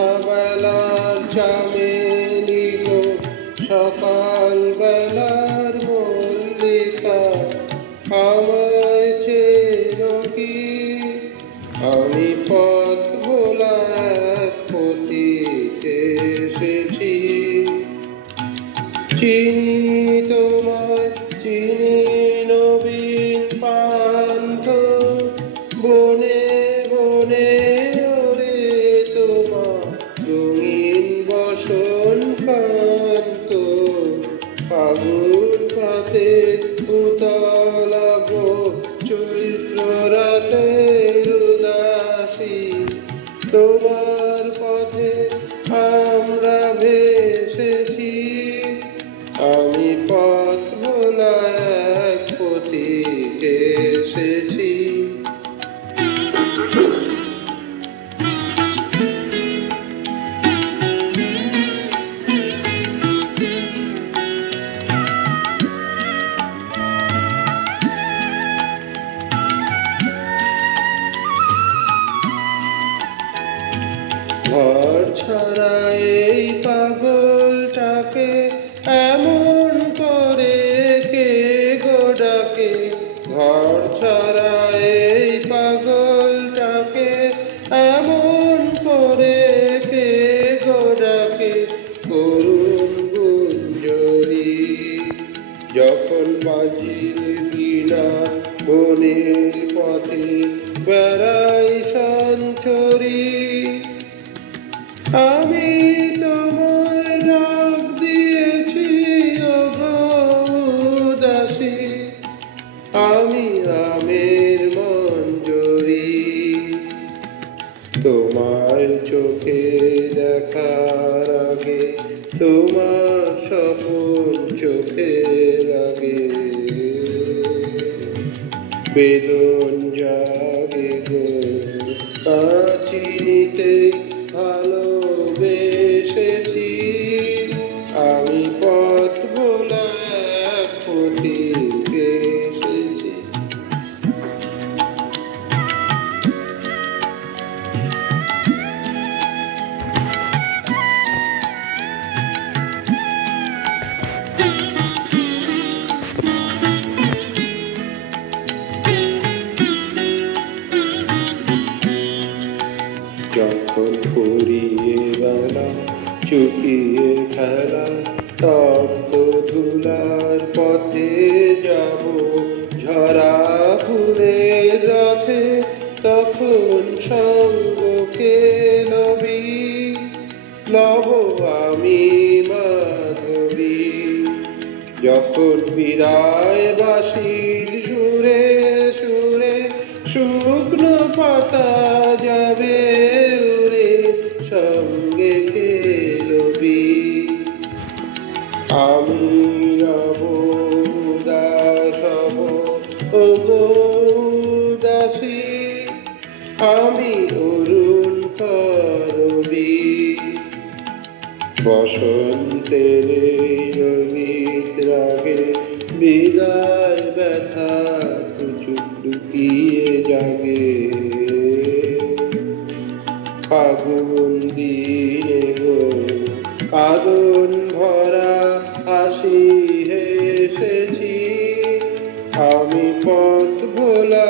সন্ধ্যাবেলার চামেলি গো, সকাল বেলার মল্লিকা, আমায় চেনো কি? আমি পথ ভোলা এক পথিক এসেছি। চিনি তোমায়, চিনি নবীন পান্থ, বনে বনে ওরে তোমার রঙিন বসনকান্ত। ফাগুন প্রাতের উতলা গো, চৈত্র রাতের উদাসী, তোমার পথে আমরা ভেসেছি। আমি পথ ভোলা এক পথিক এসেছি। ঘর ছাড়া এই পাগলটাকে এমন করে কে গো ডাকে? ঘর ছাড়া এই পাগলটাকে এমন করে কে গো ডাকে? করুণ গুঞ্জরি যখন বাজিয়ে বীণা, বনের পথে বেড়াই সঞ্চরী। আমি তোমায় ডাক দিয়েছি ওগো উদাসী, আমি আমের মঞ্জরি। তোমার চোখে দেখার আগে তোমার স্বপন চোখে লাগে। বেদন জাগে গো, চিনিতে ভালোবেসেছি। আমি পথ ভোলা এক পথিক এসেছি। যখন ফুরিয়ে বেলা, চুকিয়ে খেলা, তপ্ত ধুলার পথে যাব ঝরা ফুলের রথে, তখন সঙ্গকে লবি লব আমি মাধবী। যখন বিদায় বাঁশির সুরে সুরে শুকনো পাতা যাবে উড়ে, সঙ্গে খেলবি। আমি রব উদাস হব ওগো উদাসী, আমি অরুণ করবি। বসন্তের রঙিত রাগে বিদায় ব্যথা চুপ লুকিয়ে জাগে। ফাগুন দিনে গো, কাঁদন ভরা হাসি হেসেছি। আমি পথ ভোলা